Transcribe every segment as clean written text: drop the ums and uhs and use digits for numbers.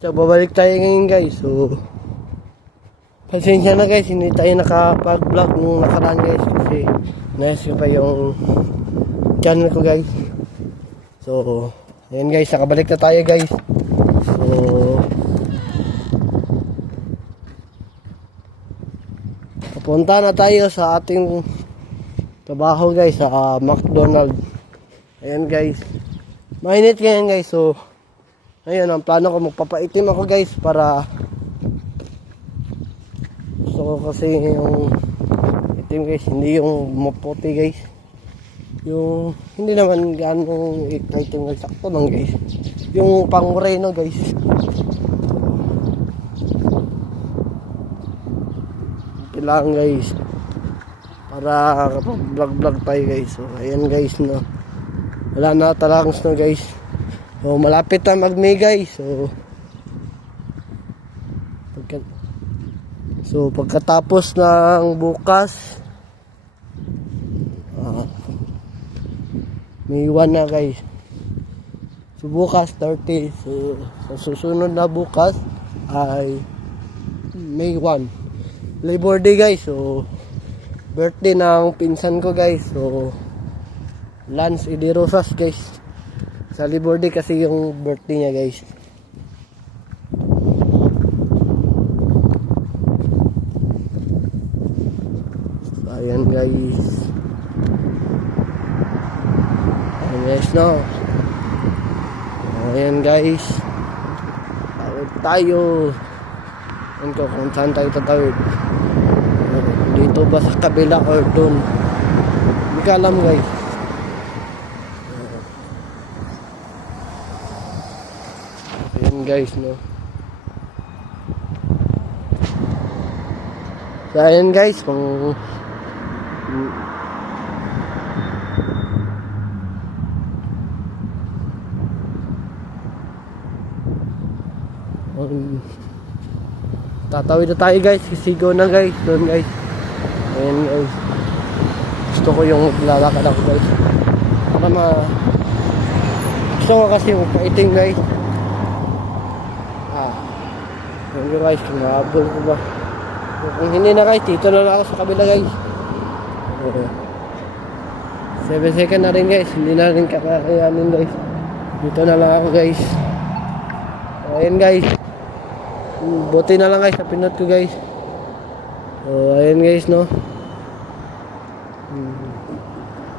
So, babalik tayo ngayon guys. So, pasensya na guys, hindi tayo nakapag-vlog nung nakaraan guys. Kasi, nais ko pa yung channel ko guys. So, ayan guys, nakabalik na tayo guys. So, papunta na tayo sa ating trabaho guys, sa McDonald's. Ayan guys, mainit ngayon guys. So, ayun, ang plano ko, magpapaitim ako guys para gusto ko kasi yung itim guys, hindi yung maputi guys, yung hindi naman ganong itim guys, sakto lang guys, yung pang moreno guys. Kailangan guys para kapag vlog tayo guys. So ayan guys, no, wala na talagang snow guys. So, malapit na mag-May guys. So, pagkatapos ng bukas, May 1 na guys. So, bukas 30. So, sa susunod na bukas ay May 1. Labor Day guys. So, birthday ng pinsan ko guys. So, Lance Edi Rosas guys. Sa Labor Day kasi yung birthday niya guys. So, ayan guys. Ayan guys, no. Ayan guys. Tawid tayo. Ayan ko kung saan tayo tatawid. Dito ba sa kabila or doon? Hindi ka alam guys. Guys, no. So ayan guys, kung tatawid na tayo guys, sisigaw na guys, doon guys. Ayan guys, gusto ko yung lalakad ako guys para gusto ko kasi magpaiting guys. Ayan guys, kung mahabol ko ba. Kung hindi na guys, dito na lang ako sa kabila guys. 7 second na rin guys, hindi na rin kakayanin guys. Dito na lang ako guys. Ayan guys, buti na lang guys sa pinot ko guys. So ayan guys, no.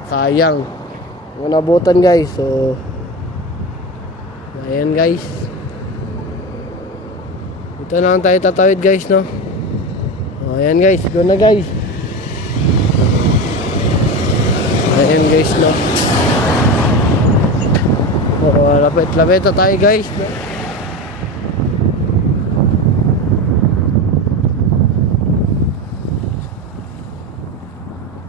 Sayang kung nabutan guys. So ayan guys, ito na lang tayo tatawid guys, no. O, ayan guys, go na guys. Ayan guys, no. O, lapit na tayo guys, no?